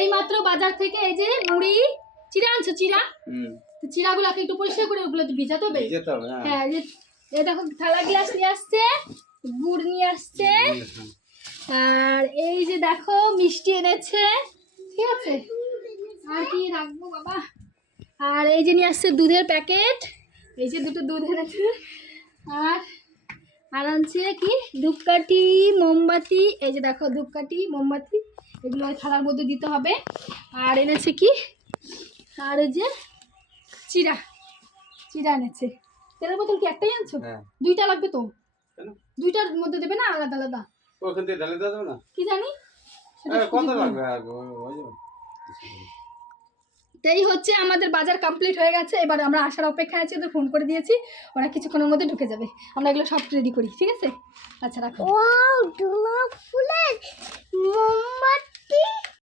এই মাত্র বাজার থেকে এই যে মুড়ি চিড়া আনছো, চিড়া। তো চিড়াগুলোকে একটু পরিষ্কার করে ওগুলো তো ভিজাতে হবে। হ্যাঁ, এই দেখো থালা গ্লাস নিয়ে আসছে, গুড় নিয়ে আসছে, আর এই যে দেখো মিষ্টি এনেছে, ঠিক আছে। আর কি রাখবো বাবা, আর এই যে নিয়ে আসছে দুধের প্যাকেট, এই যে দুটো দুধ এনেছে, আর আনছে কি ধূপকাঠি মোমবাতি, এই যে দেখো ধূপকাঠি মোমবাতি, এগুলো ওই থালার মধ্যে দিতে হবে। আর এনেছে কি, আর এই যে চিড়া, চিড়া এনেছে। তেলের বোতল কি একটাই আনছো? দুইটা লাগবে তো, দুইটার মধ্যে দেবে না আলাদা আলাদা? ওখান থেকে ঢালে দাও না, কি জানি কত লাগবে। এই হচ্ছে আমাদের বাজার কমপ্লিট হয়ে গেছে। এবার আমরা আসার অপেক্ষায় আছি, ওদের ফোন করে দিয়েছি, ওরা কিছুক্ষণের মধ্যে ঢুকে যাবে। আমরা এগুলো সব রেডি করি, ঠিক আছে? আচ্ছা রাখো। ওয়াও, গোলাপ ফুলের